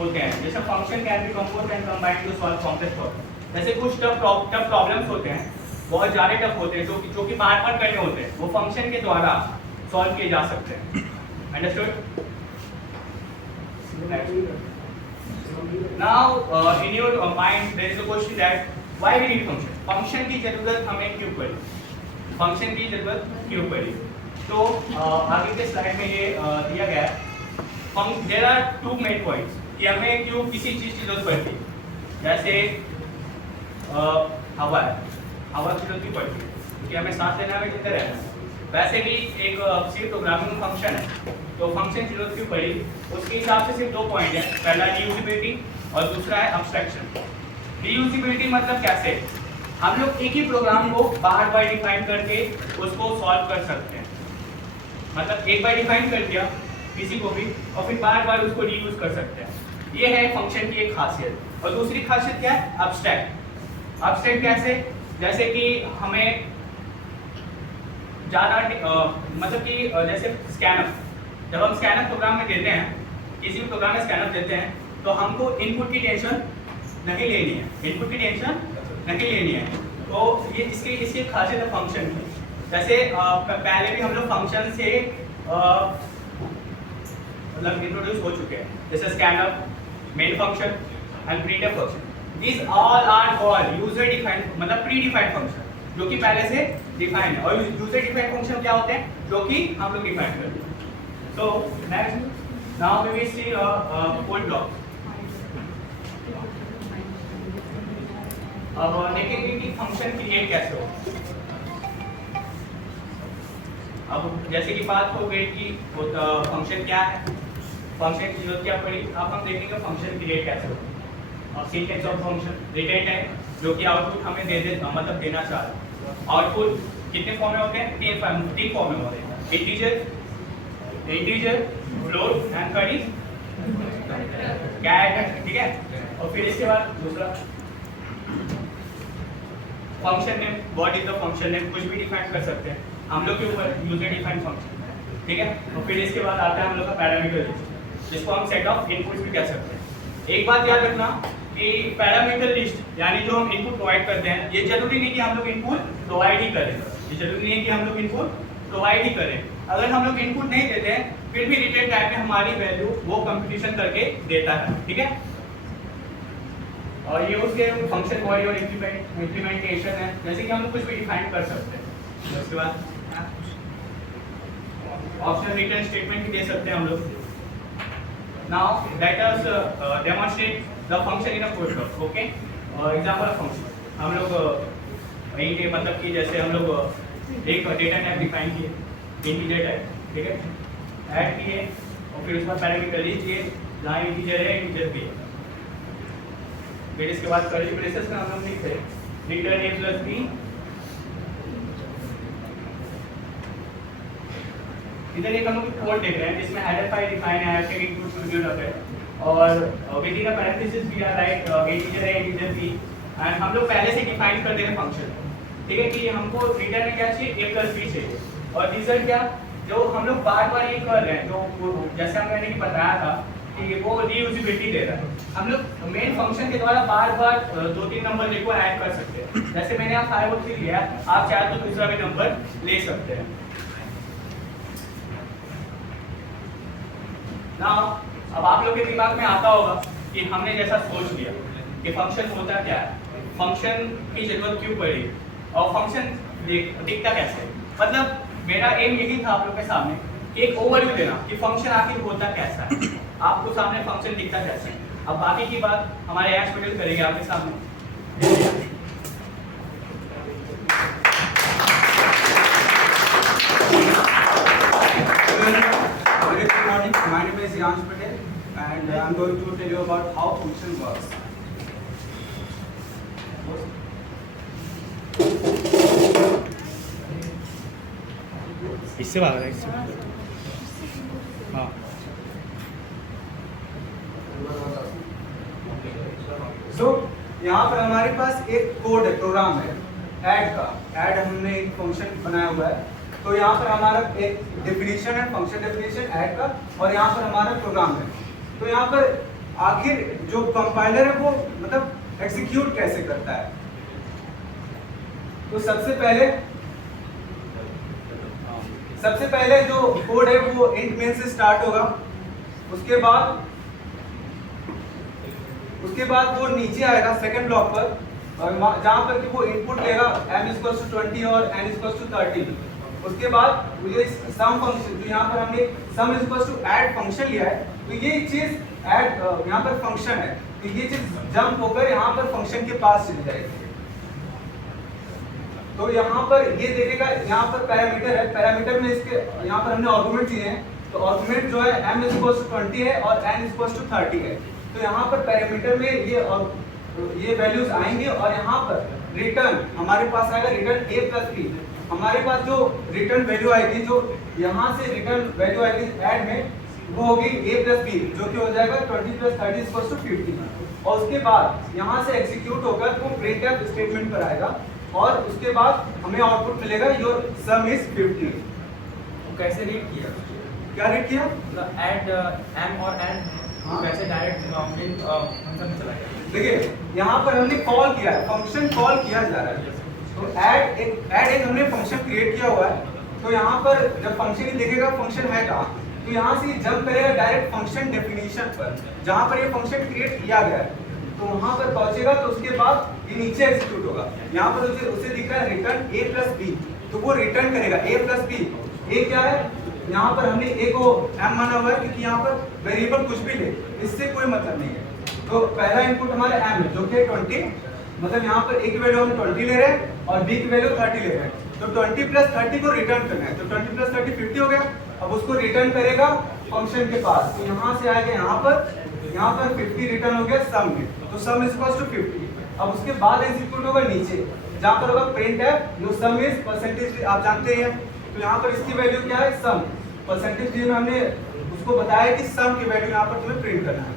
होते हैं, जैसे function can be composed and combined to solve complex problem. जैसे कुछ टफ प्रॉब्लम्स होते हैं, बहुत ज़्यादा टफ होते हैं, जो कि बार बार करने होते हैं, वो फंक्शन के द्वारा सॉल्व किए जा सकते हैं। Understood? Now in your mind there is a question that why we need function. Function की जरूरत हमें क्यों पड़ी, फंक्शन की जरूरत क्यों पड़ी? तो आगे के स्लाइड में ये दिया गया है, there are two main points कि हमें क्यों किसी चीज़ की जरूरत पड़ती है। जैसे हवा है, हवा की जरूरत क्यों पड़ती है? क्योंकि हमें सांस लेना है, जिंदा रहना है। वैसे भी एक सी प्रोग्रामिंग फंक्शन है, तो फंक्शन की जरूरत क्यों पड़ी? उसके हिसाब से सिर्फ दो पॉइंट है, पहला रीयूजेबिलिटी और दूसरा है अब्स्ट्रैक्शन। रीयूजेबिलिटी मतलब कैसे हम लोग एक ही प्रोग्राम को बार बार डिफाइन करके उसको सॉल्व कर सकते हैं। मतलब एक बार डिफाइन कर दिया किसी को भी और फिर बार बार उसको रीयूज कर सकते हैं। ये है फंक्शन की एक खासियत। और दूसरी खासियत क्या है? अब्स्ट्रैक्ट। अब्स्ट्रैक्ट कैसे? जैसे कि हमें ज़्यादा मतलब कि जैसे स्कैनर, जब हम स्कैनर प्रोग्राम में देते हैं, किसी भी प्रोग्राम में स्कैनर देते हैं, तो हमको इनपुट की टेंशन नहीं लेनी है, इनपुट की टेंशन नहीं लेनी है। तो ये इसकी खासियत है फंक्शन की। जैसे पहले भी हम लोग फंक्शन से मतलब इंट्रोड्यूस हो चुके हैं, जैसे scanner, main function and printf function. This all are called user defined, मतलब प्री डिफाइंड फंक्शन, जो कि पहले से डिफाइंड है। और यूजर डिफाइंड फंक्शन क्या होते हैं? जो कि हम लोग डिफाइन करते हैं। So next, now we will see code block. अब देखेंगे कि फंक्शन क्रिएट कैसे हो। अब जैसे कि बात हो गई कि फंक्शन क्या है, फंक्शन की जरूरत क्या पड़ी, अब हम देखेंगे फंक्शन क्रिएट कैसे हो। अब सिंटैक्स ऑफ फंक्शन रिटर्न है, जो कि आउटपुट हमें मतलब देना चाह रहा है। आउटपुट कितने फॉर्म में होते हैं? तीन फॉर्म में होते हैं, इंटीजर, फ्लोट एंड कैरेक्टर, ठीक है। और फिर इसके बाद दूसरा function name, what is the function name, कुछ भी डिफाइन कर सकते हैं हम लोग के ऊपर, यूजर डिफाइंड फंक्शन, ठीक है। और फिर इसके बाद आता है हम लोग का पैरामीटर लिस्ट, जिसको हम सेट ऑफ इनपुट्स भी कह सकते हैं। एक बात याद रखना कि पैरामीटर लिस्ट यानी जो हम इनपुट प्रोवाइड करते हैं, ये जरूरी नहीं कि हम लोग इनपुट प्रोवाइड ही करें, ये जरूरी नहीं है कि हम लोग इनपुट प्रोवाइड ही करें। अगर हम लोग इनपुट नहीं देते हैं, फिर भी रिटर्न टाइप में हमारी वैल्यू वो कंप्यूटेशन करके देता है, ठीक है। और ये उसके फंक्शन बॉडी और इम्प्लीमेंटेशन है, जैसे कि हम लोग कुछ भी डिफाइन कर सकते हैं। उसके बाद ऑप्शनल रिटर्न स्टेटमेंट भी दे सकते हैं हम लोग। Now let us demonstrate the function in a code block, okay. Example of function हम लोग यही मतलब कि जैसे हम लोग एक डेटा टाइप डिफाइन किए, इंटीजर टाइप, ठीक है, ऐड किए और फिर उसका पैरामीटर लीजिए, जहाँ इंटीजर है इंटीजर भी है। फिर इसके बाद कर्ली ब्रेसेस में हम लोग लिखते हैं रिटर्न a प्लस b। इधर एक हम लोग कोड देख रहे हैं जिसमें हेडर फाइल डिफाइन है, हैशटैग इंक्लूड स्टूडियो है, और within a parenthesis we are write integer है इंटीजर b, एंड हम लोग पहले से डिफाइन कर दे रहे हैं फंक्शन, ठीक है, कि हमको रिटर्न में क्या चाहिए, a प्लस b चाहिए। और रिजल्ट क्या, जो हम लोग बार बार ये कर रहे हैं, जो जैसे मैंने कि बताया था कि वो रीयूजेबिलिटी दे रहा है। हम लोग मेन फंक्शन के द्वारा बार बार 2-3 नंबर को ऐड कर सकते हैं। जैसे मैंने यहाँ 5 और 3 लिया, आप चाहे तो दूसरा भी नंबर ले सकते हैं। ना अब आप लोग के दिमाग में आता होगा कि हमने जैसा सोच लिया कि फंक्शन होता क्या है, फंक्शन की जरूरत क्यों पड़ी और फंक्शन दिखता कैसे। मतलब मेरा एम यही था आप लोग के सामने एक ओवरव्यू देना कि फंक्शन आखिर होता कैसा है, आपको सामने फंक्शन दिखता कैसे है। अब बाकी की बात हमारे एक्सपर्ट करेंगे आपके सामने। Good morning. My name is Yansh Patel, and I'm going to tell you about how function works. इससे बाहर है, इससे हाँ। So यहाँ पर हमारे पास एक कोड है, प्रोग्राम है ऐड का। ऐड हमने एक फंक्शन बनाया हुआ है, तो यहाँ पर हमारा एक डेफिनेशन है, फंक्शन डेफिनेशन ऐड का, और यहाँ पर हमारा प्रोग्राम है। तो यहाँ पर आखिर जो कंपाइलर है वो मतलब एग्जीक्यूट कैसे करता है। तो सबसे पहले जो कोड है वो इंट मेन से स्टार्ट होगा। उसके बाद वो नीचे आएगा सेकंड ब्लॉक पर, और जहां पर कि वो इनपुट लेगा m=20 और n=30। उसके बाद ये सम फंक्शन, जो यहाँ पर हमने sum=add फंक्शन लिया है, तो ये चीज ऐड यहाँ पर फंक्शन है, तो ये चीज जंप होकर यहाँ पर फंक्शन के पास चली जाएगी। तो यहाँ पर ये देखेगा, यहाँ पर पैरामीटर है, पैरामीटर में इसके यहाँ पर हमने आर्गुमेंट दिए हैं, तो आर्गुमेंट जो है m=20 है और n=30 है। तो यहाँ पर पैरामीटर में ये वैल्यूज आएंगे, और यहाँ पर रिटर्न हमारे पास आएगा रिटर्न a+b। हमारे पास जो रिटर्न वैल्यू आएगी, जो यहाँ से रिटर्न वैल्यू आएगी ऐड में, वो होगी a+b, जो कि हो जाएगा 20 + 30 = 50। और उसके बाद यहाँ से एग्जीक्यूट होकर वो printf स्टेटमेंट पर आएगा, और उसके बाद हमें आउटपुट मिलेगा योर सम इज 50। तो कैसे रीड किया? क्या रीड किया? मतलब ऐड m और n कैसे डायरेक्ट फंक्शन में चला गया? देखिए यहाँ पर हमने कॉल किया है, फंक्शन कॉल किया जा रहा है। तो ऐड एक हमने फंक्शन क्रिएट किया हुआ है। तो यहाँ पर जब फंक्शन ही देखेगा फंक्शन है कहाँ, तो यहाँ से जंप करेगा डायरेक्ट फंक्शन डेफिनेशन पर, जहाँ पर ये फंक्शन क्रिएट किया गया है। तो वहां पर पहुंचेगा, तो उसके बाद ये नीचे एग्जीक्यूट होगा। यहाँ पर उसे दिख रहा है रिटर्न a+b, तो वो रिटर्न करेगा a+b। a क्या है? यहाँ पर हमने a को m माना हुआ है, क्योंकि यहाँ पर वेरिएबल कुछ भी ले, इससे कोई मतलब नहीं है। तो पहला इनपुट हमारा m है, जो कि 20, मतलब यहाँ पर a की वैल्यू हम 20 ले रहे हैं और b की वैल्यू 30 ले रहे हैं। तो 20 + 30 को रिटर्न करना है, तो 20 + 30 50 हो गया। अब उसको रिटर्न करेगा फंक्शन के पास, तो यहाँ से आएगा यहाँ पर 50 रिटर्न हो गया सम में, तो सम = 50। अब उसके बाद एग्जीक्यूट होगा नीचे, जहाँ पर होगा printf जो सम इज परसेंटेज, आप जानते हैं। तो यहाँ पर इसकी वैल्यू क्या है? सम परसेंटेज में हमने उसको बताया कि सम की वैल्यू यहाँ पर तुम्हें प्रिंट करना है।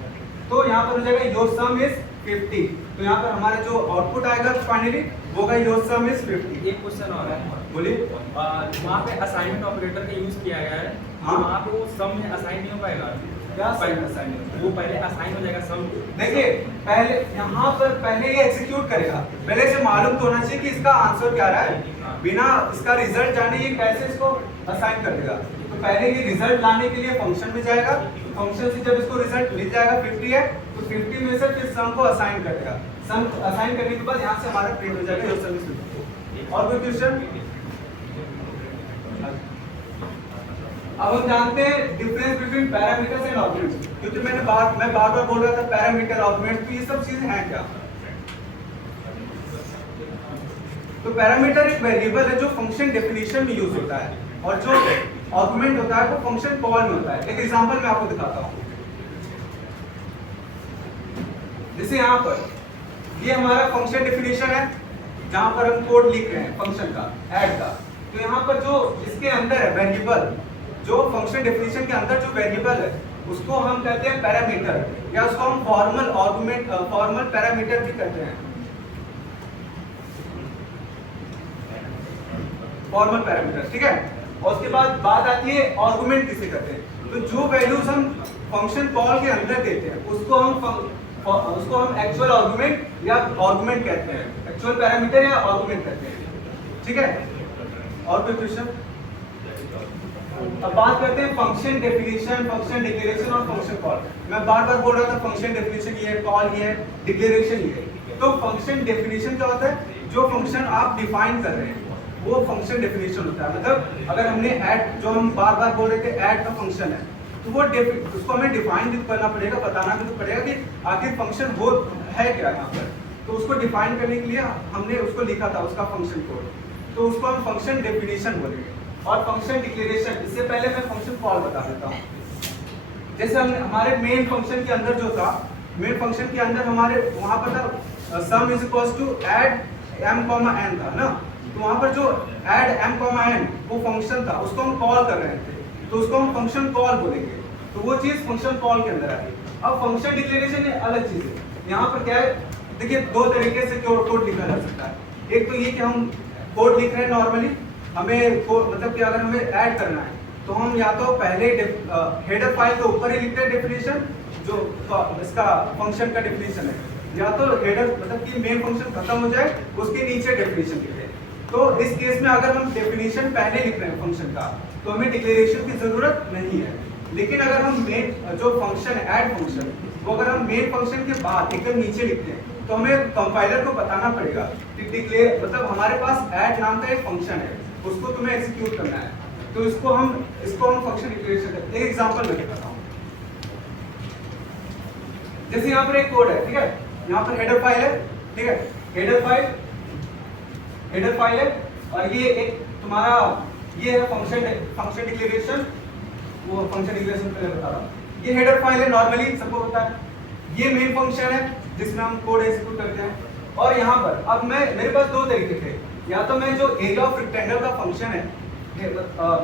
तो यहाँ पर हो जाएगा योर सम इज 50। तो यहाँ पर हमारा जो आउटपुट आएगा फाइनली वो होगा योर सम इज 50। एक क्वेश्चन और है, बोलिए। वहाँ पे असाइनमेंट ऑपरेटर का यूज किया गया है, हाँ। वहाँ पे वो सम में असाइन नहीं हो पाएगा? क्या असाइन? वो पहले असाइन हो जाएगा सम। देखिए पहले यहाँ पर पहले ये एग्जीक्यूट करेगा, पहले से मालूम तो होना चाहिए कि इसका आंसर क्या रहा है। बिना इसका रिजल्ट जाने ये कैसे इसको असाइन कर देगा। तो पहले ये रिजल्ट लाने के लिए फंक्शन में जाएगा, फंक्शन से जब इसको रिजल्ट मिल जाएगा 50 है, तो 50 में से फिर सम को असाइन कर देगा। सम असाइन करने के बाद यहाँ से हमारा प्रिंट हो जाएगा योर सम इज 50। और कोई क्वेश्चन? अब हम जानते हैं difference between parameters and arguments, क्योंकि मैं बार बार बोल रहा था पैरामीटर आर्गुमेंट, तो ये सब चीजें हैं क्या? तो पैरामीटर एक वेरिएबल है जो फंक्शन डेफिनेशन में यूज होता है, और जो आर्गुमेंट होता है वो फंक्शन कॉल में होता है। एक एग्जांपल मैं आपको दिखाता हूँ। जैसे यहाँ पर ये हमारा फंक्शन डेफिनेशन है, जहां पर हम कोड लिख रहे हैं फंक्शन का, ऐड का। तो यहाँ पर जो इसके अंदर है वेरिएबल, जो फंक्शन डेफिनेशन के अंदर जो वेरिएबल है उसको हम कहते हैं पैरामीटर, या उसको हम फॉर्मल आर्गुमेंट फॉर्मल पैरामीटर भी कहते हैं, फॉर्मल पैरामीटर। ठीक है। और उसके बाद बात आती है आर्गुमेंट किसे कहते हैं। तो जो वैल्यूज हम फंक्शन कॉल के अंदर देते हैं उसको हम एक्चुअल आर्गुमेंट या आर्गुमेंट कहते हैं, एक्चुअल पैरामीटर या आर्गुमेंट कहते हैं। ठीक है। और कोई क्वेश्चन? अब बात करते हैं फंक्शन डेफिनेशन, फंक्शन डिक्लेरेशन और फंक्शन कॉल। मैं बार बार बोल रहा था फंक्शन डेफिनेशन ये है, कॉल ये है, डिक्लेरेशन ये है। तो फंक्शन डेफिनेशन क्या होता है? जो फंक्शन आप डिफाइन कर रहे हैं वो फंक्शन डेफिनेशन होता है। मतलब अगर हमने ऐड, जो हम बार बार बोल रहे थे ऐड का फंक्शन है, तो वो उसको हमें डिफाइन भी करना पड़ेगा, बताना भी तो पड़ेगा कि आखिर फंक्शन वो है क्या यहाँ पर। तो उसको डिफाइन करने के लिए हमने उसको लिखा था, उसका फंक्शन कोड, तो उसको हम फंक्शन डेफिनेशन बोलेंगे। और फंक्शन डिक्लेरेशन, इससे पहले मैं फंक्शन कॉल बता देता हूँ। जैसे हमने हमारे मेन फंक्शन के अंदर जो था, मेन फंक्शन के अंदर हमारे वहाँ पर था sum is equals to add m, n था ना। तो वहाँ पर जो ऐड m, n वो फंक्शन था, उसको हम कॉल कर रहे थे, तो उसको हम फंक्शन कॉल बोलेंगे। तो वो चीज फंक्शन कॉल के अंदर आई। अब फंक्शन डिक्लेरेशन एक अलग चीज है। यहाँ पर क्या है, देखिए दो तरीके से कोड लिखा जा सकता है। एक तो ये कि हम कोड लिख रहे हैं नॉर्मली, हमें मतलब कि अगर हमें ऐड करना है तो हम या तो पहले हेडर फाइल के ऊपर ही लिखते हैं डेफिनेशन, जो इसका फंक्शन का डेफिनेशन है, या तो हेडर मतलब कि मेन फंक्शन खत्म हो जाए उसके नीचे डेफिनेशन लिखे। तो इस केस में अगर हम डेफिनेशन पहले लिख रहे हैं फंक्शन का तो हमें डिक्लेरेशन की जरूरत नहीं है। लेकिन अगर हम मेन जो फंक्शन है ऐड फंक्शन, वो अगर हम मेन फंक्शन के बाद एकदम नीचे लिखते हैं तो हमें कंपाइलर को बताना पड़ेगा कि डिक्लेयर मतलब हमारे पास ऐड नाम का एक फंक्शन है, उसको तुम्हें एग्जीक्यूट करना है। तो इसको हम फंक्शन डिक्लेरेशन करते हैं। एक एग्जांपल मैं बताता हूं। जैसे यहाँ पर एक कोड है, ठीक है, यहाँ पर हेडर फाइल है, ठीक है, हेडर फाइल है, और ये एक तुम्हारा ये है फंक्शन डिक्लेरेशन। वो फंक्शन डिक्लेरेशन पहले बता रहा हूँ। ये हेडर फाइल है, नॉर्मली सबको पता है। ये मेन फंक्शन है जिसमें हम कोड एग्जीक्यूट करते हैं। और यहाँ पर अब मेरे पास दो तरीके थे, या तो मैं जो एरिया ऑफ रेक्टेंगल का फंक्शन है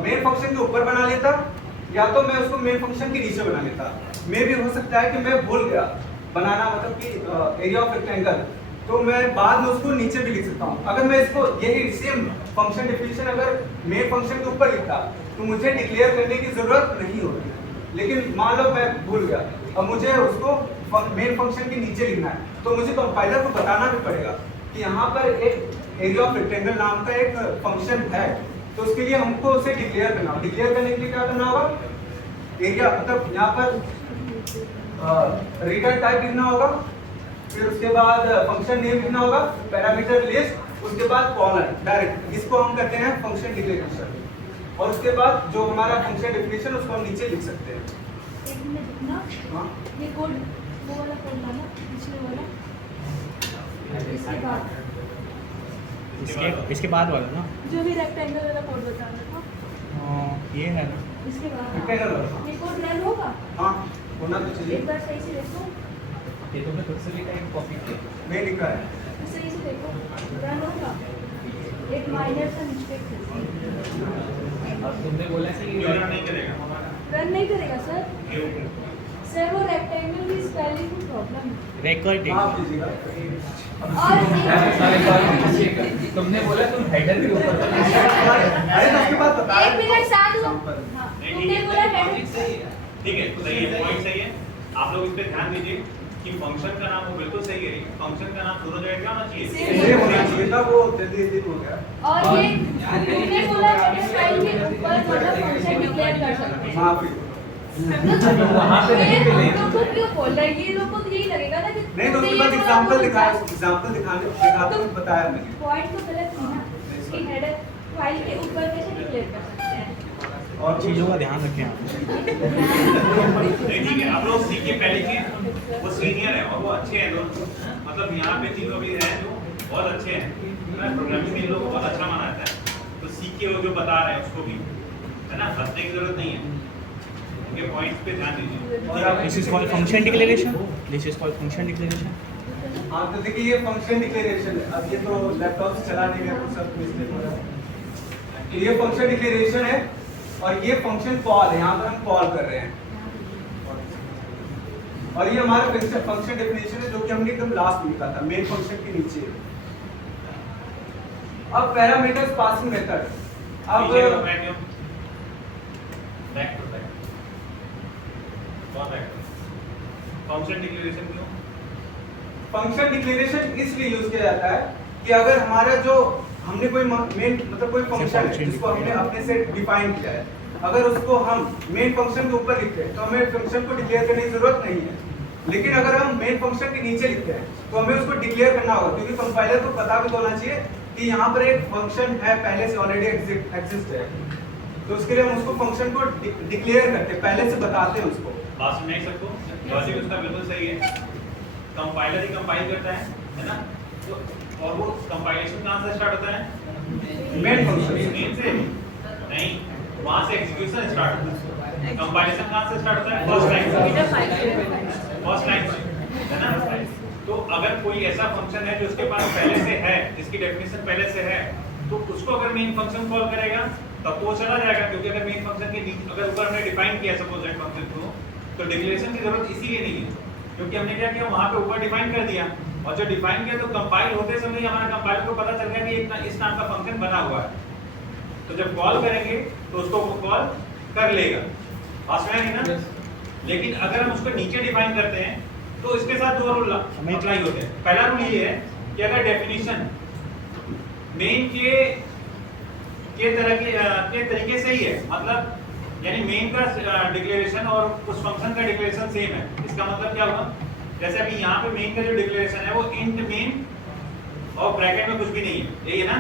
मेन फंक्शन के ऊपर बना लेता, या तो मैं उसको मेन फंक्शन के नीचे बना लेता। मे भी हो सकता है कि मैं भूल गया बनाना मतलब कि एरिया ऑफ रेक्टेंगल, तो मैं बाद में उसको नीचे भी लिख सकता हूँ। अगर मैं इसको यही सेम फंक्शन डेफिनेशन अगर मेन फंक्शन के ऊपर लिखता तो मुझे डिक्लेयर करने की जरूरत नहीं होती। लेकिन मान लो मैं भूल गया, अब मुझे उसको मेन फंक्शन के नीचे लिखना है, तो मुझे कंपाइलर को बताना भी पड़ेगा कि यहाँ पर एक एरिया ऑफ रेक्टेंगल नाम का एक फंक्शन है, तो उसके लिए हमको उसे डिक्लेयर करना होगा। डिक्लेयर करने के लिए क्या करना होगा, एरिया मतलब यहाँ पर रिटर्न टाइप लिखना होगा, फिर उसके बाद फंक्शन नेम लिखना होगा, पैरामीटर लिस्ट, उसके बाद कॉलन डायरेक्ट। इसको हम कहते हैं फंक्शन डिक्लेरेशन। और उसके बाद जो हमारा फंक्शन डेफिनेशन उसको हम नीचे लिख सकते हैं। एक मिनट रुकना। हाँ? ये कोड वो वाला कोड लाना, पिछले वाला, इसके बाद इसके बाद वाला ना, जो भी रेक्टेंगल वाला कोड बता रहा था ये है ना, इसके बाद रेक्टेंगल वाला। ये कोड रन होगा। हाँ, होना तो चाहिए। एक बार सही से देखो, ये तुमने खुद से लिखा है कॉपी किया? मैं लिखा है। सही से देखो, रन होगा। एक माइनर सा मिस्टेक है। अब तुमने बोला कि रन नहीं करेगा। रन नहीं करेगा सर। सर वो रेक्टेंगल की स्पेलिंग में प्रॉब्लम है। रिकॉर्डिंग माफ कीजिएगा। और तुमने बोला तुम हेडर के ऊपर अरे तो उसके बाद बता एक मिनट शांत हो। एग्जांपल। हाँ, नहीं, तुमने बोला हेड ठीक है, सही है, पॉइंट सही है। आप लोग इस पे ध्यान दीजिए कि फंक्शन का नाम वो बिल्कुल सही है। फंक्शन का नाम दोनों जगह क्या होना चाहिए? ये होना चाहिए था, वो जल्दी हो गया। और ये तुमने बोला हेडर फाइल के ऊपर मतलब फंक्शन डिक्लेयर कर सकते हैं। माफी। वहाँ पे नहीं मिले। लोगों को क्यों बोल रहा है? ये लोगों को तो यही लगेगा ना कि नहीं तो उसके तुमने बाद ये एग्जांपल बोला, दिखाया, एग्जांपल दिखाते हुए बताया मैंने। पॉइंट तो गलत थी ना कि हेडर फाइल के ऊपर कैसे डिक्लेयर कर सकते हैं। और चीज़ों का ध्यान रखें आप। नहीं, ठीक है, आप लोग सीखिए। पहली चीज वो सीनियर है और वो अच्छे हैं दोनों। मतलब यहाँ पे तीन लोग भी हैं जो बहुत अच्छे हैं। प्रोग्रामिंग में इन लोगों को बहुत अच्छा माना जाता है। तो सीख के वो जो बता रहे हैं उसको भी, है ना, हंसने की जरूरत नहीं है। उनके पॉइंट्स पे ध्यान दीजिए। This is called function declaration. This is called function declaration. हाँ तो देखिए ये फंक्शन डिक्लेरेशन है। अब ये तो लैपटॉप से चला नहीं गया तो सब मिस्टेक हो रहा है। तो ये फंक्शन डिक्लेरेशन है और ये फंक्शन कॉल है, यहाँ पर हम कॉल कर रहे हैं। और ये हमारा फंक्शन डेफिनेशन है जो कि हमने एकदम लास्ट में लिखा था मेन फंक्शन के नीचे। अब पैरामीटर्स पासिंग मेथड। अब पीछे को बैक जाओ। Back to back. Function declaration क्यों? फंक्शन डिक्लेरेशन इसलिए यूज किया जाता है कि अगर हमारा जो हमने कोई मेन मतलब कोई फंक्शन है जिसको हमने अपने से डिफाइन किया है, अगर उसको हम मेन फंक्शन के ऊपर लिखते हैं तो हमें फंक्शन को डिक्लेयर करने की जरूरत नहीं है। लेकिन अगर हम मेन फंक्शन के नीचे लिखते हैं तो हमें उसको डिक्लेयर करना होगा, क्योंकि कंपाइलर को पता भी होना चाहिए कि यहाँ पर एक फंक्शन है पहले से ऑलरेडी एग्जिस्ट है। तो उसके लिए हम उसको फंक्शन को डिक्लेयर करते हैं, पहले से बताते हैं उसको। बात सुन नहीं सकते? लॉजिक उसका बिल्कुल सही है। कंपाइलर ही कंपाइल करता है ना? तो और वो कंपाइलेशन कहाँ से स्टार्ट होता है? मेन फंक्शन मेन से नहीं, वहाँ से एग्जीक्यूशन स्टार्ट होता है। कंपाइलेशन कहाँ से स्टार्ट होता है? फर्स्ट लाइन से, है ना? तो अगर कोई ऐसा फंक्शन है जो उसके पास पहले से है, जिसकी डेफिनेशन पहले से है, तो उसको अगर मेन फंक्शन कॉल करेगा तब तो वो चला जाएगा, क्योंकि अगर मेन फंक्शन के नीचे अगर ऊपर हमने डिफाइन किया सपोज दैट फंक्शन को, तो डिक्लेरेशन की जरूरत इसीलिए नहीं है, क्योंकि हमने क्या किया वहाँ पे ऊपर डिफाइन कर दिया। और जब डिफाइन किया तो कंपाइल होते समय हमारा कंपाइलर को पता चल गया कि इस नाम का फंक्शन बना हुआ है। तो जब कॉल करेंगे तो उसको वो कॉल कर लेगा। बात समझ आई ना? लेकिन अगर हम उसको नीचे डिफाइन करते हैं तो इसके साथ दो रूल अप्लाई होते हैं। पहला रूल ये है कि अगर डेफिनेशन मेन के तरीके से ही है, मतलब यानी मेन का डिक्लेरेशन और उस फंक्शन का डिक्लेरेशन सेम है, इसका मतलब क्या होगा, जैसे अभी यहाँ पे मेन का जो डिक्लेरेशन है वो इंट मेन और ब्रैकेट में कुछ भी नहीं है, यही है ना।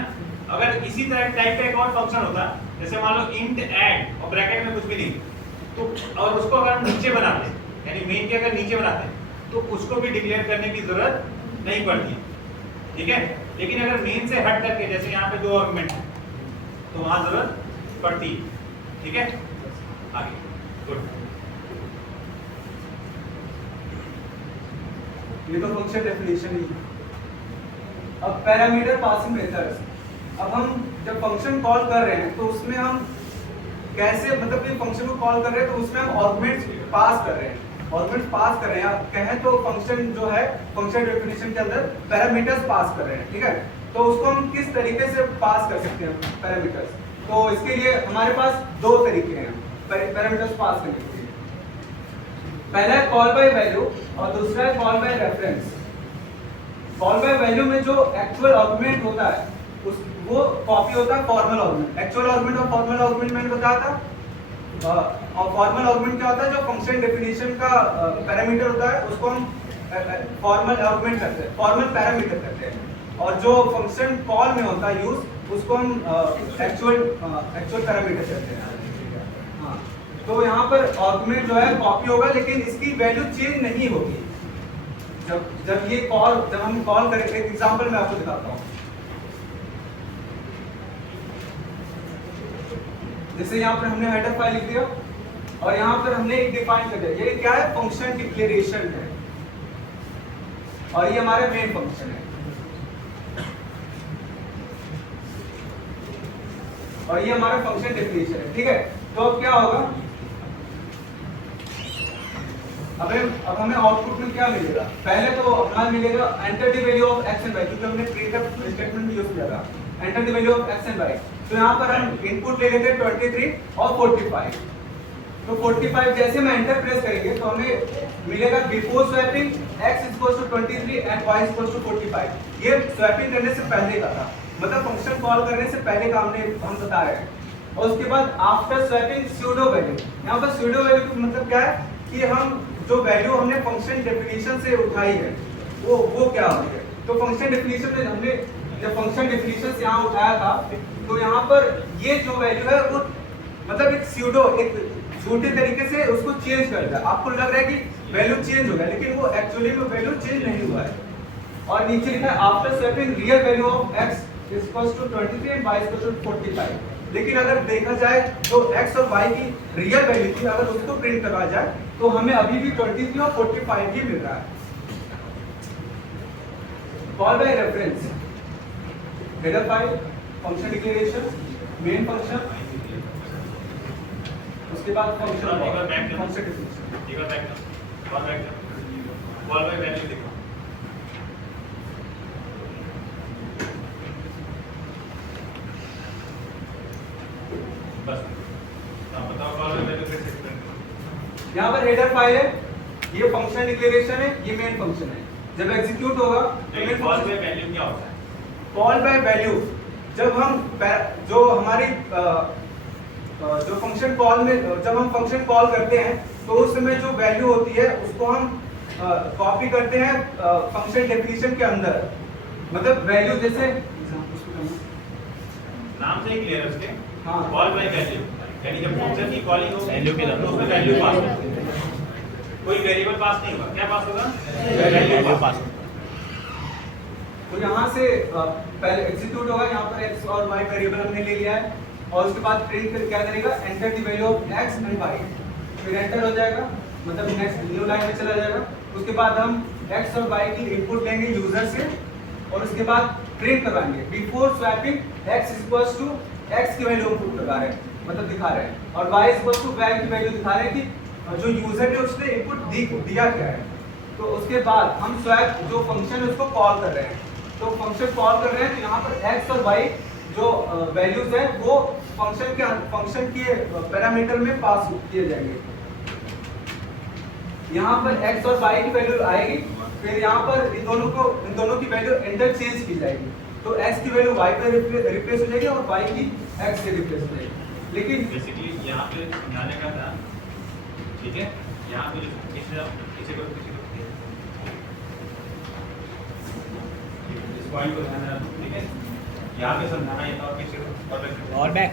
अगर इसी तरह टाइप का एक और फंक्शन होता, जैसे मान लो इंट ऐड और ब्रैकेट में कुछ भी नहीं, तो और उसको अगर हम नीचे बनाते, यानी मेन के अगर नीचे बनाते तो उसको भी डिक्लेयर करने की जरूरत नहीं पड़ती, ठीक है। लेकिन अगर मेन से हट करके, जैसे यहाँ पे दो आर्गुमेंट है, तो वहां जरूरत पड़ती, ठीक है। आगे गुड। ये तो फंक्शन डेफिनेशन ही है। अब पैरामीटर पासिंग मेथड्स, अब हम जब फंक्शन कॉल कर रहे हैं तो उसमें हम कैसे, मतलब ये फंक्शन को कॉल कर रहे हैं तो उसमें हम आर्गुमेंट्स पास कर रहे हैं, आर्गुमेंट्स पास कर रहे हैं। आप कहें तो फंक्शन जो है फंक्शन डेफिनेशन के अंदर पैरामीटर्स पास कर रहे हैं, ठीक है। तो उसको हम किस तरीके से पास कर सकते हैं पैरामीटर्स, तो इसके लिए हमारे पास दो तरीके हैं पैरामीटर्स पास करने के लिए। पहला है कॉल बाय वैल्यू और दूसरा है call by reference. Call by value में जो एक्चुअल आर्गुमेंट होता है उस वो कॉपी होता है फॉर्मल आर्गुमेंट। एक्चुअल आर्गुमेंट और फॉर्मल आर्गुमेंट मैंने बताया था। और फॉर्मल आर्गुमेंट क्या होता है, जो फंक्शन डेफिनेशन का पैरामीटर होता है उसको हम फॉर्मल आर्गुमेंट करते हैं, फॉर्मल पैरामीटर करते हैं। और जो फंक्शन कॉल में होता है यूज, उसको हम एक्चुअल पैरामीटर कहते हैं। हाँ, तो यहाँ पर आर्गुमेंट जो है कॉपी होगा, लेकिन इसकी वैल्यू चेंज नहीं होगी। जब ये कॉल, जब हम कॉल करेंगे, एक एग्जांपल मैं आपको दिखाता हूँ। जैसे यहाँ पर हमने हेडर फाइल लिख दिया और यहाँ पर हमने एक डिफाइन कर दिया, ये क्या है, फंक्शन डिक्लेरेशन है और ये हमारा मेन फंक्शन है और ये हमारा फंक्शन डिक्लेरेशन है, ठीक है। तो अब क्या होगा, अब हमें आउटपुट में क्या मिलेगा, पहले तो हमें मिलेगा enter the value of x and y, क्योंकि हमने प्रिंटफ स्टेटमेंट में यूज किया था enter the value of x and y. तो यहाँ पर हम इनपुट ले लेते हैं 23 और 45। तो 45 जैसे मैं एंटर प्रेस करेंगे तो हमें मिलेगा before swapping x 23 and y 45। ये स्वैपिंग करने से पहले का था, मतलब फंक्शन कॉल करने से पहले का हम बता रहे हैं। और उसके बाद आफ्टर स्वैपिंग स्यूडो वैल्यू, यहाँ पर स्यूडो वैल्यू का मतलब क्या है कि हम जो वैल्यू हमने फंक्शन डेफिनेशन से उठाई है वो क्या होती है। तो फंक्शन डेफिनेशन में हमने जब फंक्शन डेफिनेशन से यहाँ उठाया था, तो यहाँ पर ये जो वैल्यू है वो मतलब एक स्यूडो, एक झूठे तरीके से उसको चेंज कर दिया। आपको लग रहा है कि वैल्यू चेंज हो गया, लेकिन वो एक्चुअली में वैल्यू चेंज नहीं हुआ है। और नीचे लिखा है after swapping real value of x = 23 and y = 45। लेकिन अगर देखा जाए तो x और y की रियल वैल्यू थी, अगर उसको प्रिंट करवा जाए तो हमें अभी भी 23 और 45 ही मिल रहा है। Call by reference, header file, function declaration, main function, उसके बाद फंक्शन डिक्लेरेशन। ठीक है, बैक कॉल बाय वैल्यू देखो। बस बताओ कॉल बाय वैल्यू कैसे एक्सप्लेन करो। यहाँ पर हेडर फाइल है, ये फंक्शन डिक्लेरेशन है, ये मेन फंक्शन है। जब एग्जीक्यूट होगा तो मेन कॉल बाय वैल्यू क्या होता है? कॉल बाय वैल्यू, जब हम जो हमारी जो फंक्शन कॉल में जब हम फंक्शन कॉल करते हैं तो उस समय जो वैल्यू होती है उसको हम कॉपी करते हैं फंक्शन डेफिनेशन के अंदर। मतलब वैल्यू जैसे नाम से ही क्लियर है उसके। हाँ, कॉल बाय वैल्यू यानी जब फंक्शन की कॉलिंग होगी वैल्यू के तो उसमें वैल्यू पास होगी, कोई वेरिएबल पास नहीं होगा। क्या पास होगा? Value pass. तो यहाँ से पहले एग्जीक्यूट होगा, यहाँ पर x और y वेरिएबल हमने ले लिया है और उसके बाद प्रिंट कर क्या करेगा, enter the value of x and y, फिर एंटर हो जाएगा, मतलब नेक्स्ट न्यू लाइन में चला जाएगा। उसके बाद हम x और y की इनपुट लेंगे यूजर से और उसके बाद प्रिंट करवाएंगे बिफोर स्वैपिंग x = x की वैल्यू इनपुट करवा रहे हैं, मतलब दिखा रहे हैं, और y = y की वैल्यू दिखा रहे हैं कि जो यूजर ने उसने इनपुट दिया क्या है। तो उसके बाद हम स्वैप जो फंक्शन है उसको कॉल कर रहे हैं, तो फंक्शन कॉल कर रहे हैं तो यहाँ पर x और y जो वैल्यूज हैं वो फंक्शन के पैरामीटर में पास किए जाएंगे। यहाँ पर x और y की वैल्यू आएगी, फिर यहाँ पर इन दोनों की वैल्यू इंटरचेंज की जाएगी, तो x की वैल्यू y पे रिप्लेस हो जाएगी और y की x से रिप्लेस हो जाएगी। लेकिन बेसिकली यहाँ पे समझाने का था, ठीक है, यहाँ पे किसी को इस पॉइंट को ध्यान रखना, ठीक है, यहाँ पे समझाना है और किसी और बैक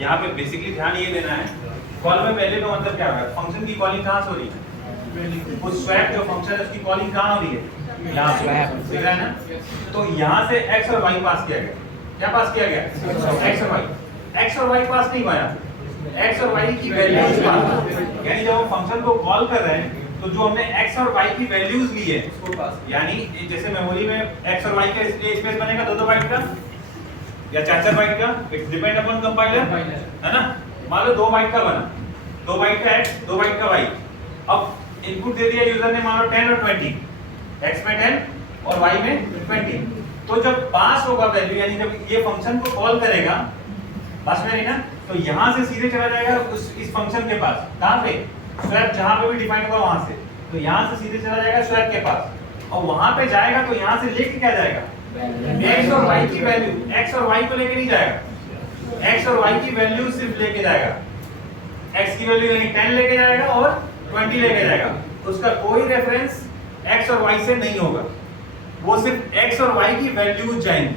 यहाँ पे बेसिकली ध्यान ये देना है, कॉल में वैल्यू का मतलब क्या है, फंक्शन की कॉलिंग कहाँ से हो रही है, वो स्वैप जो फंक्शन है उसकी कॉलिंग कहाँ हो रही है, यहाँ Swap। दिख रहा है ना, तो यहाँ से x और y पास किया गया, क्या पास किया गया, x और y पास नहीं हुआ, x और y की वैल्यूज पास, यानी जब हम फंक्शन को कॉल कर रहे हैं तो जो हमने x और y की वैल्यूज ली है उसको पास, यानी जैसे मेमोरी में x और y का स्पेस बनेगा 2-2 बाइट का या 4-4 बाइट का, इट्स डिपेंड अपॉन कंपाइलर, है ना, मान लो 2 बाइट का बना, 2 बाइट का x 2 बाइट का y, अब इनपुट दे दिया यूजर ने मान लो 10 और 20, x में 10 और y में 20, तो जब पास होगा वैल्यू यानी जब ये फंक्शन को कॉल करेगा, पास में नहीं ना, तो यहाँ से सीधे चला जाएगा इस फंक्शन के पास, कहाँ पे, स्वैप जहाँ पे भी डिफाइन होगा वहाँ से, तो यहाँ से सीधे चला जाएगा स्वैप के पास, और वहाँ पे जाएगा तो यहाँ से लेके क्या जाएगा, x और y की वैल्यू, x और y को लेके नहीं जाएगा, x और y की वैल्यू सिर्फ लेके जाएगा, x की वैल्यू यानी 10 लेके जाएगा और 20 लेके जाएगा, उसका कोई रेफरेंस x और y से नहीं होगा, वो सिर्फ x और y की वैल्यूज जाएंगी,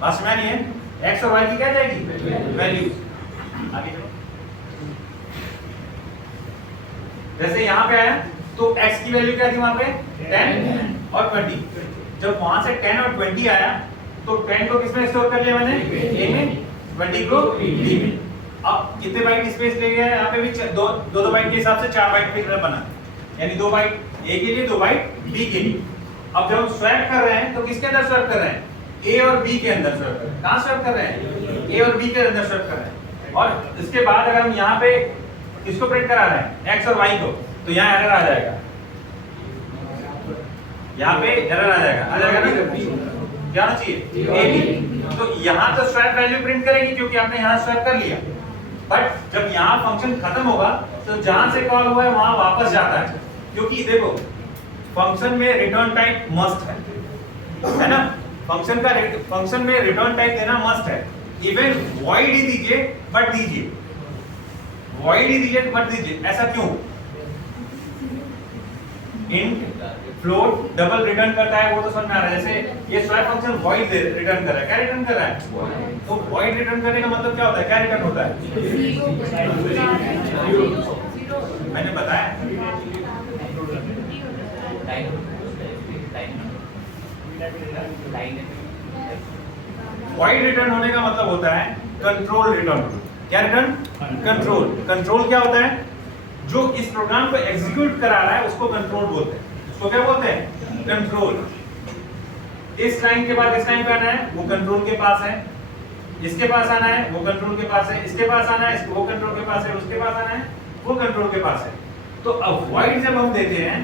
बात समझ नहीं है, x और y की क्या जाएगी वैल्यूज, आगे चलो, जैसे यहाँ पे आया तो x की वैल्यू क्या थी वहाँ पे 10 और 20, जब वहां से 10 और 20 आया तो 10 को किसमें स्टोर कर लिया मैंने a में, 20 को b में, अब कितने बाइट स्पेस ले गया है, यहाँ पे भी दो बाइट के हिसाब से 4 बाइट की तरह बना, यानी 2 बाइट a के लिए 2 बाइट b के लिए, अब जब हम स्वैप कर रहे हैं तो किसके अंदर स्वैप कर रहे हैं, a और b के अंदर स्वैप कर रहे हैं, कहाँ स्वैप कर रहे हैं, a और b के अंदर स्वैप कर रहे हैं, और इसके बाद अगर हम यहाँ पे किसको प्रिंट करा रहे हैं, x और y को, तो यहाँ एरर आ जाएगा, यहाँ पे एरर आ जाएगा ना, क्या होना चाहिए a b, तो यहाँ तो स्वैप वैल्यू प्रिंट करेगी क्योंकि आपने यहाँ स्वैप कर लिया, बट जब यहाँ फंक्शन खत्म होगा तो जहां से कॉल हुआ है वहां वापस जाता है, क्योंकि देखो फंक्शन में रिटर्न टाइप मस्ट है ना, फंक्शन में रिटर्न टाइप देना मस्ट है, इवन वॉइड ही दीजिए बट दीजिए, वॉइड ही दीजिए बट दीजिए, ऐसा क्यों, इंट फ्लोट डबल रिटर्न करता है वो तो समझ में आ रहा है, जैसे ये स्वैप फंक्शन वॉइड रिटर्न कर रहा है, क्या रिटर्न कर रहा है, तो वॉइड रिटर्न करने का मतलब क्या होता है, क्या रिटर्न होता है, मैंने बताया वॉइड रिटर्न होने का मतलब होता है कंट्रोल रिटर्न, क्या रिटर्न, कंट्रोल, कंट्रोल क्या होता है, जो इस प्रोग्राम को एग्जीक्यूट करा रहा है उसको कंट्रोल बोलते हैं, उसको क्या बोलते हैं, कंट्रोल, इस लाइन के बाद इस लाइन पे आना है वो कंट्रोल के पास है, इसके पास आना है वो कंट्रोल के पास है, इसके पास आना है वो कंट्रोल के पास है, उसके पास आना है वो कंट्रोल के पास है, तो अब वॉइड जब हम देते हैं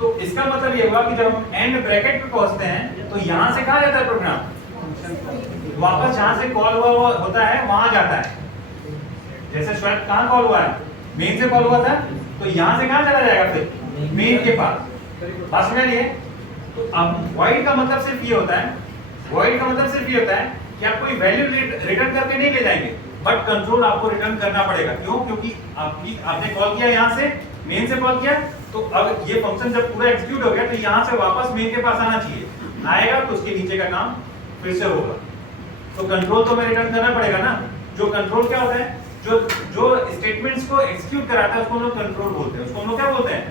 तो इसका मतलब ये हुआ कि जब हम एंड ब्रैकेट पे पहुंचते हैं तो यहां से कहां जाता है प्रोग्राम, वापस जहां से कॉल हुआ होता है वहां जाता है, जैसे स्वैप कहां कॉल हुआ है, मेन से कॉल हुआ था, तो यहां से कहां चला जाएगा फिर मेन के पास, बात समझ रही है, तो अब वॉइड का मतलब सिर्फ ये होता है, वॉइड का मतलब सिर्फ ये होता है कि आप कोई वैल्यू रिटर्न करके नहीं ले जाएंगे, बट कंट्रोल आपको रिटर्न करना पड़ेगा, क्यों, क्योंकि आपने कॉल किया यहां से मेन से कॉल किया, तो अब ये फंक्शन जब पूरा एग्जीक्यूट हो गया तो यहां से वापस मेन के पास आना चाहिए, आएगा तो उसके नीचे का काम फिर से होगा, तो कंट्रोल तो हमें रिटर्न करना पड़ेगा ना, जो कंट्रोल क्या होता है, जो स्टेटमेंट्स को एग्जीक्यूट कराता है उसको हम लोग कंट्रोल बोलते हैं, उसको हम लोग क्या बोलते हैं,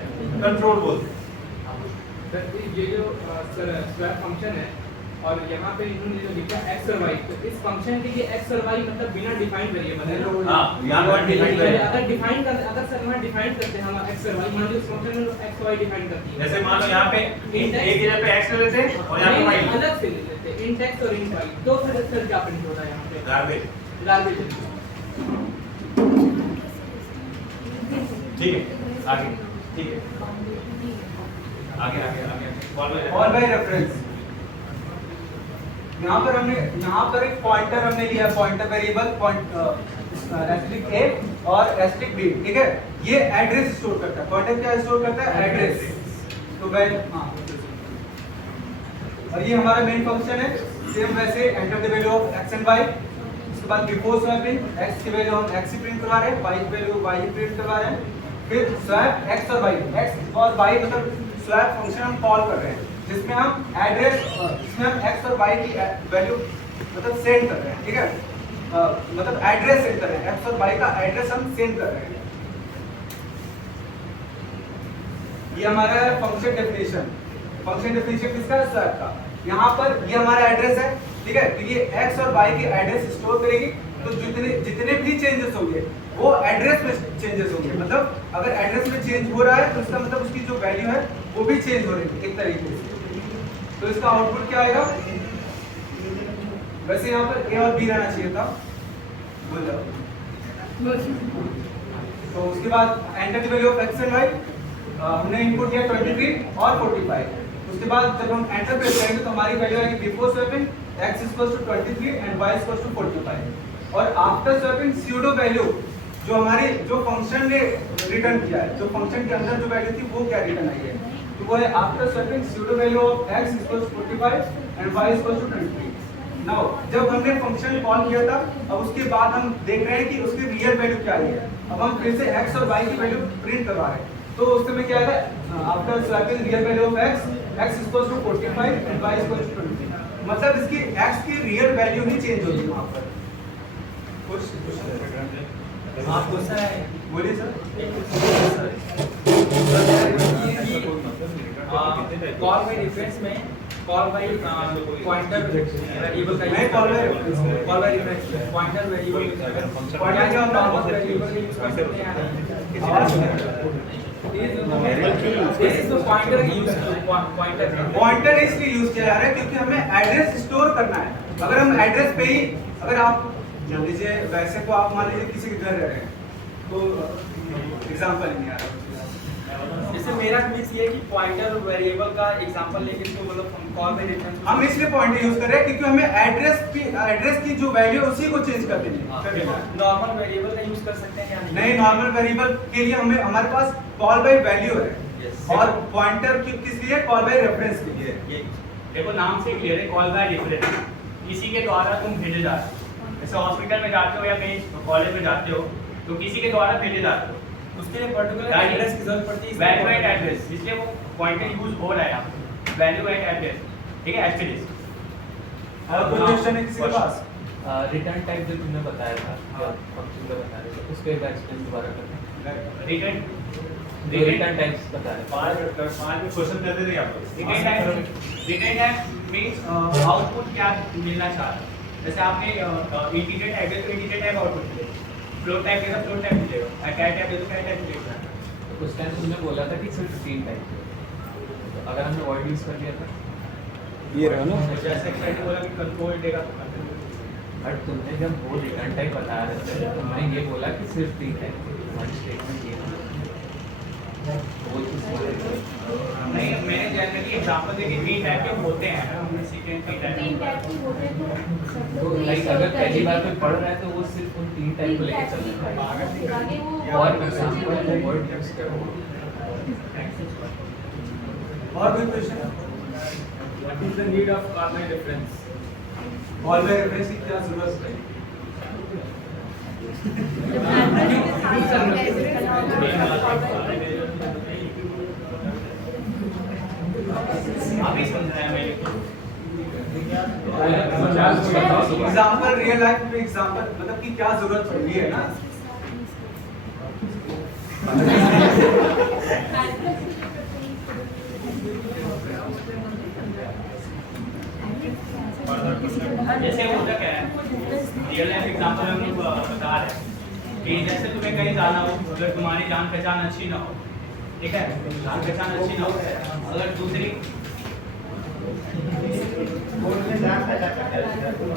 कंट्रोल बोलते हैं। ये जो स्वैप फंक्शन है और यहाँ पे इन्होंने जो लिखा x और y, तो इस फंक्शन के लिए x और y मतलब बिना डिफाइंड वेरिएबल है, हां यहां पर डिफाइन करें, अगर सर हम डिफाइन करते हैं हम x और y, मान लो इस फंक्शन में x और y डिफाइन करती है, जैसे मान लो यहां पे int a की जगह पे x ले लेते हैं और यहां पे y अलग से ले लेते हैं, int x और int y, तो फिर क्या प्रिंट होता है यहाँ पे, गार्बेज, ठीक है आगे, ठीक है आगे कॉल बाय रेफरेंस, यहाँ पर एक पॉइंटर हमने लिया, पॉइंटर वेरिएबल पॉइंट a और एस्टिक बी, ठीक है, ये एड्रेस स्टोर करता है। पॉइंटर क्या स्टोर करता है? एड्रेस। तो वैल्यू, हाँ, और ये हमारा मेन फंक्शन है। सेम वैसे enter the value of x and y, उसके बाद बिफोर स्वैपिंग एक्स की वैल्यू हम एक्स ही प्रिंट करवा रहे हैं, वाई की वैल्यू वाई ही प्रिंट करवा रहे हैं। फिर स्वैप एक्स और वाई, एक्स और वाई मतलब स्वैप फंक्शन हम कॉल कर रहे हैं, जिसमें हम एड्रेस, जिसमें हम एक्स और वाई की वैल्यू मतलब सेंड कर रहे हैं, ठीक है, मतलब एड्रेस सेंड कर रहे हैं, एक्स और वाई का एड्रेस हम सेंड कर रहे हैं। ये हमारा फंक्शन डेफिनेशन। फंक्शन डेफिनेशन किसका है? स्वैप का। यहाँ पर ये हमारा एड्रेस है, ठीक है, तो ये एक्स और वाई के एड्रेस स्टोर करेगी। तो जितने भी चेंजेस होंगे वो एड्रेस में चेंजेस होंगे, मतलब अगर एड्रेस में चेंज हो रहा है तो इसका मतलब उसकी जो वैल्यू है वो भी चेंज हो रही है एक तरीके से। तो इसका आउटपुट क्या आएगा? वैसे यहाँ पर ए और बी रहना चाहिए था, बोल जाओ। तो उसके बाद enter the value of x and y, हमने इनपुट किया 23 और 45। उसके बाद जब हम एंटर प्रेस करेंगे तो हमारी वैल्यू आएगी before swapping x equals to 23 and y equals to 45। और आफ्टर स्वैपिंग स्यूडो वैल्यू जो हमारी जो फंक्शन ने रिटर्न किया है, जो फंक्शन के अंदर जो वैल्यू थी वो क्या रिटर्न आई है, तो वो है after swapping pseudo value of x equals to 45 and y equals to 23। Now जब हमने फंक्शन कॉल किया था, अब उसके बाद हम देख रहे हैं कि उसकी रियल वैल्यू क्या आई है। अब हम फिर से x और y की वैल्यू प्रिंट करवा रहे हैं, तो उस समय क्या आएगा? After swapping real value of x equals to 45 and y equals to 20। मतलब इसकी x की रियल वैल्यू ही चेंज होगी वहां पर। कुछ आप क्वेश्चन है, बोलिए सर। कॉल बाय रेफरेंस में कॉल बाय पॉइंटर वेरिएबल का मैं call by call by reference में पॉइंटर वेरिएबल पॉइंटर क्या होता है? वेरिएबल का यूज कर सकते हैं this is the pointer use pointer pointer इसलिए यूज किया जा रहा है क्योंकि हमें एड्रेस स्टोर करना है। अगर हम एड्रेस पे ही, अगर आप मान लीजिए, वैसे तो आप मान लीजिए किसी के घर रह रहे हैं, तो एग्जांपल नहीं आ रहा। जैसे मेरा मिस ये है कि पॉइंटर वेरिएबल का एग्जांपल लेके इसको मतलब हम कॉल बाय रेफरेंस हम इसलिए पॉइंटर यूज कर रहे हैं क्योंकि हमें एड्रेस की जो वैल्यू है उसी को चेंज कर देनी है। नॉर्मल वेरिएबल का यूज कर सकते हैं या नहीं, नॉर्मल वेरिएबल के लिए हमें हमारे पास कॉल बाय वैल्यू है। और पॉइंटर किस लिए? कॉल बाय रेफरेंस के लिए। ये देखो नाम से क्लियर है, कॉल बाय रेफरेंस। किसी के द्वारा तुम भेजे जाते हो, जैसे हॉस्पिटल में जाते हो या कहीं कॉलेज में जाते हो, तो किसी के द्वारा भेजे जाते हो, उसके लिए पर्टिकुलर एड्रेस की जरूरत पड़ती है। वैल्यू एट एड्रेस, इसलिए वो पॉइंटर यूज हो रहा है यहाँ पे, वैल्यू एट एड्रेस, ठीक है, एस्टेरिस्क। और कोई क्वेश्चन है किसी के पास? रिटर्न टाइप जो तुमने बताया था, फंक्शन का बता रहे थे, उसके एक एक्सप्लेन दोबारा करना। रिटर्न टाइप्स बता रहे थे। 5 में क्वेश्चन कर दे रहे आप लोग। रिटर्न टाइप मींस आउटपुट क्या मिलना चाह रहा है। जैसे आपने इंटीजर टाइप है तो इंटीजर टाइप आउटपुट मिलेगा, फ्लोट टाइप है तो फ्लोट टाइप मिलेगा, कैर टाइप है तो कैर टाइप मिलेगा। तो उस टाइम तुमने बोला था कि सिर्फ 3 टाइप है, तो अगर हमने वर्ड यूज कर लिया था, ये रहा ना। जैसे कि मैंने बोला कि कंट्रोल देगा तो कंट्रोल, बट तुमने जब वो रिटर्न टाइप बता रहे थे तो मैंने ये बोला कि सिर्फ 3 टाइप है, तुम्हारी स्टेटमेंट ये था। वो चीज़ नहीं, मैंने जनरली एग्जांपल दे कि 3 टाइप के होते हैं, हमने सीखे 3 तीन टाइप। टाइप के होते हैं तो तो लाइक अगर पहली बार कोई पढ़ रहा है तो वो सिर्फ उन 3 टाइप को लेके चल रहा है। आगे वो और एग्जांपल वो वर्ड यूज करो। और कोई question? What is the need of call by reference? Call by reference की क्या जरूरत है? अभी समझ रहा है मैं। एग्जांपल रियल लाइफ में एग्जांपल मतलब कि क्या जरूरत पड़ रही है ना। जैसे होता क्या है, रियल लाइफ एग्जांपल हम लोग बता रहे हैं कि जैसे तुम्हें कहीं जाना हो, अगर तुम्हारी जान पहचान अच्छी ना हो, ठीक है, जान पहचान अच्छी ना हो, अगर दूसरी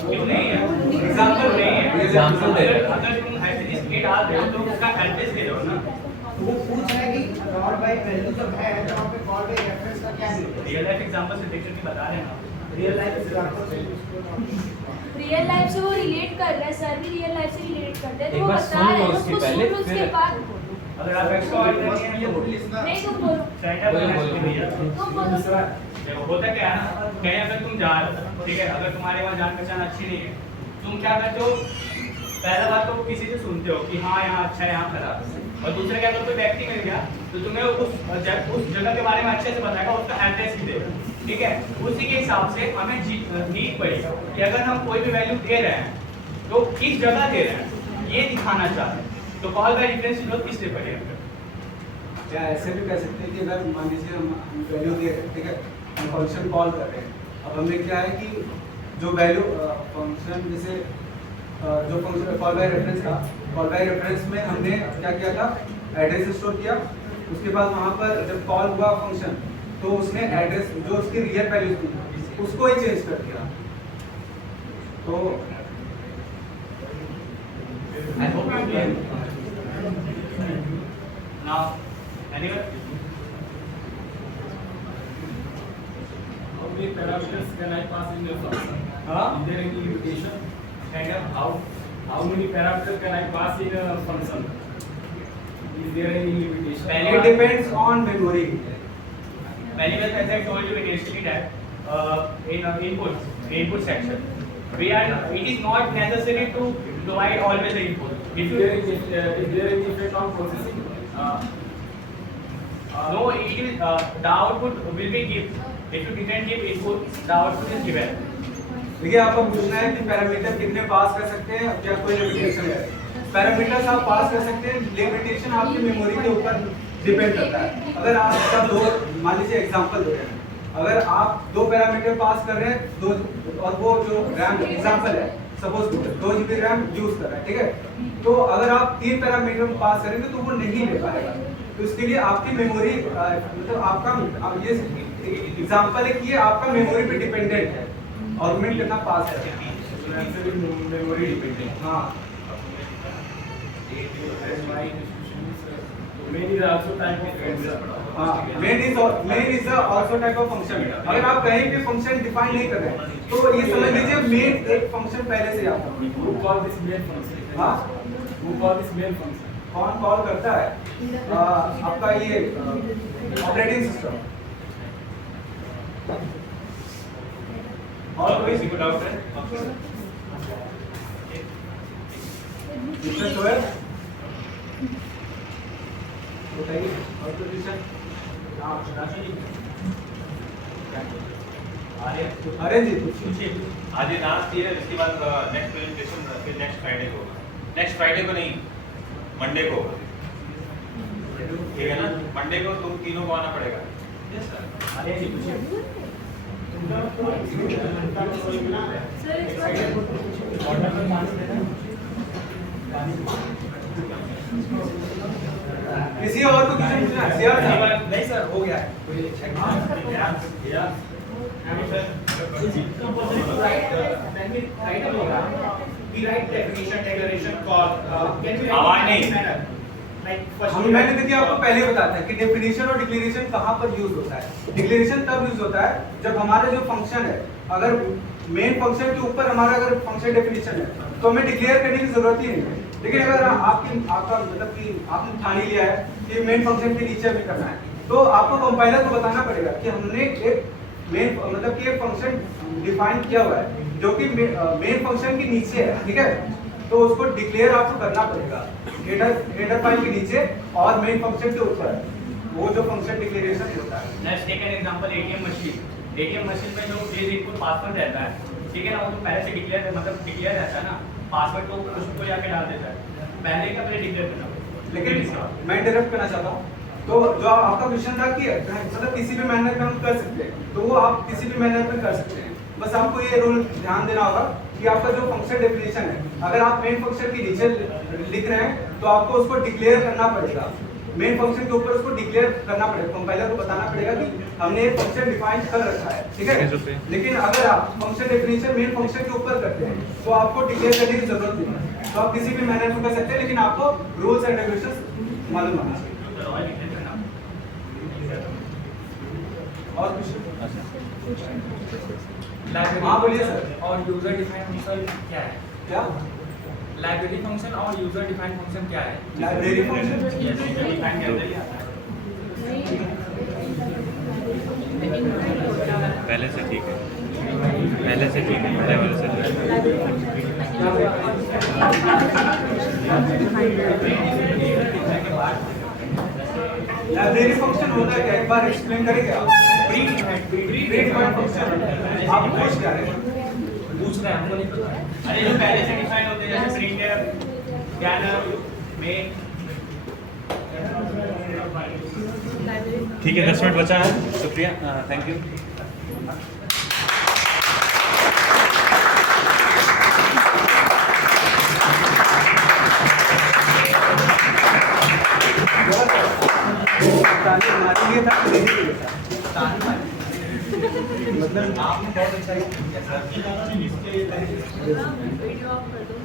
क्यों नहीं है, एग्जांपल नहीं है, एग्जांपल दे रहे हो। अगर तुम एड्रेस ए डाल रहे हो तो उसका एड्रेस दे रहे हो ना। वो पूछ रहा है कि कॉल बाय वैल्यू जब है तो वहाँ पे कॉल बाय रेफरेंस का क्या है? रियल लाइफ एग्जांपल से देख करके बता रहे हैं ना। Real life example real life से वो रिलेट कर रहा है, सर भी रियल लाइफ से रिलेट करते हैं, तो एक वो बार बता सुन रहे लो हैं, उसके उसको पहले, सुन लो, उसके फिर- बाद बोलो। अगर आप एक्स्ट्राऑर्डिनरी हैं नहीं तुम बोलो, स्टैंड अप बोलो, बोलो। भैया तुम बोलो। देखो होता क्या है ना, कहीं अगर तुम जा रहे हो, ठीक है, अगर तुम्हारे वहाँ जान पहचान अच्छी नहीं है, तुम क्या करते हो, पहला बात तो किसी से सुनते हो कि हाँ यहाँ अच्छा है, यहाँ खराब है, और दूसरा क्या, अगर कोई व्यक्ति मिल गया तो तुम्हें उस जगह के बारे में अच्छे से बताएगा, उसका एड्रेस भी देगा, ठीक है। उसी के हिसाब से हमें नीड पड़ेगा कि अगर हम कोई भी वैल्यू दे रहे हैं तो किस जगह दे रहे हैं ये दिखाना चाहते हैं, तो कॉल का डिफरेंस जरूरत किस लिए पड़ेगा। या ऐसे भी कह सकते हैं कि अगर मान लीजिए हम वैल्यू दे रहे हैं, ठीक है, हम फंक्शन कॉल कर रहे हैं, अब हमें क्या है कि जो वैल्यू फंक्शन जैसे जो फंक्शन कॉल बाय रेफरेंस था, कॉल बाय रेफरेंस में हमने क्या किया था, एड्रेस स्टोर किया, उसके बाद वहाँ पर जब कॉल हुआ फंक्शन तो उसने एड्रेस जो उसकी रियल वैल्यू थी उसको ही चेंज कर दिया। तो I hope you clear. Now, anyone? How many parameters can I pass in your function? हाँ Is there any limitation? Kind of how many parameters can I pass in a function? Is there any limitation? it depends on memory. Many ways, as I told you initially that in input section, it is not necessary to provide always the input. Is there any effect on processing? No, it is the output will be given. If you didn't give input, the output is given. देखिए आपको पूछना है कि parameter कितने पास कर सकते हैं या कोई लिमिटेशन है। पैरामीटर्स आप पास कर सकते हैं, लिमिटेशन आपकी मेमोरी के ऊपर डिपेंड करता है। अगर आप इसका दो, मान लीजिए एग्जांपल दे रहे हैं, अगर आप दो पैरामीटर पास कर रहे हैं, दो और वो जो रैम एग्जांपल है, सपोज 2 GB रैम यूज कर रहा है, ठीक है, तो अगर आप 3 पैरामीटर पास करेंगे तो वो नहीं ले पाएगा। तो इसके लिए आपकी मेमोरी मतलब आपका अब ये एग्जांपल है कि ये आपका मेमोरी पे डिपेंडेंट है, आर्गुमेंट कितना पास है। Memory dependent. हाँ Main is also type of function. हाँ, main is also type of function। अगर आप कहीं भी फंक्शन डिफाइन नहीं कर रहे हैं तो ये समझ लीजिए मेन एक फंक्शन पहले से आता है। Who call this main function? हाँ, Who call this main function? कौन कॉल करता है? आपका ये ऑपरेटिंग सिस्टम। और कोई सिंपल डाउट है? मिस्टर शोएब बताइए और कोई क्वेश्चन? अरे जी पूछिए। आज ये लास्ट ईयर, इसके बाद नेक्स्ट प्रेजेंटेशन फिर नेक्स्ट फ्राइडे को होगा। नेक्स्ट फ्राइडे को नहीं, मंडे को होगा, ठीक है ना? मंडे को तुम तीनों को आना पड़ेगा। Yes sir. अरे जी पूछिए। सर एक बार किसी और को क्वेश्चन पूछना है? सियार साहब? नहीं सर, हो गया है। आवाज नहीं। मैंने देखिए आपको पहले बताया था कि डेफिनेशन और डिक्लेरेशन कहाँ पर यूज होता है। डिक्लेरेशन तब यूज होता है जब हमारा जो फंक्शन है, अगर मेन फंक्शन के ऊपर हमारा अगर फंक्शन डेफिनेशन है तो हमें डिक्लेयर करने की जरूरत ही नहीं है। लेकिन अगर आपका मतलब कि आपने ठान लिया है कि मेन फंक्शन के नीचे हमें करना है, तो आपको कंपाइलर को बताना पड़ेगा कि हमने एक मेन मतलब कि एक फंक्शन डिफाइन किया हुआ है जो कि मेन फंक्शन के नीचे है, ठीक है, तो उसको डिक्लेयर आपको करना पड़ेगा हेडर फाइल के नीचे और मेन फंक्शन के ऊपर, वो जो फंक्शन डिक्लेरेशन होता है। Let's take an example ATM machine में जो बेस इनपुट पासवर्ड रहता है, ठीक है ना, वो तो पहले से डिक्लेयर रहता है ना, पासवर्ड को उसको जाके डाल देता है, पहले का पहले डिक्लेयर करना। लेकिन मैं इंटरप्ट करना चाहता हूँ, तो जो आपका क्वेश्चन था कि मतलब किसी भी मैनर में हम कर सकते हैं, तो वो आप किसी भी मैनर में कर सकते हैं। बस आपको ये रूल ध्यान देना होगा कि आपका जो फंक्शन डेफिनेशन है, अगर आप मेन फंक्शन के नीचे लिख रहे हैं तो आपको उसको डिक्लेयर करना पड़ेगा, मेन फंक्शन के ऊपर उसको डिक्लेयर करना पड़ेगा, कंपाइलर को बताना पड़ेगा कि हमने एक फंक्शन डिफाइन कर रखा है, ठीक है। लेकिन अगर आप फंक्शन डेफिनेशन मेन फंक्शन के ऊपर करते हैं तो आपको डिक्लेयर करने की जरूरत नहीं है, तो आप किसी भी मैनर में कर सकते हैं, लेकिन आपको रूल्स एंड रेगुलेशंस मालूम होना चाहिए। और कुछ लाइब्रेरी हाँ, बोलिए सर। और यूजर डिफाइंड फंक्शन क्या है? क्या लाइब्रेरी फंक्शन और यूजर डिफाइंड फंक्शन क्या है? लाइब्रेरी फंक्शन डिफाइन के अंदर ही आता है। पहले से ठीक है, पहले से ठीक है, पहले वाले से लाइब्रेरी फंक्शन होता है क्या, एक बार एक्सप्लेन करेंगे आप? प्री डिफाइंड फंक्शन आप पूछ क्या रहे हैं? पूछ रहे हैं, हमको नहीं पता। अरे जो पहले से डिफाइन होते हैं जैसे प्रिंटर, स्कैनर, मेन। ठीक है, 10 मिनट बचा है, शुक्रिया, थैंक यू। ताली हमारे लिए था, मेरे लिए था। मतलब आपने बहुत अच्छा किया सर। वीडियो ऑफ कर दो।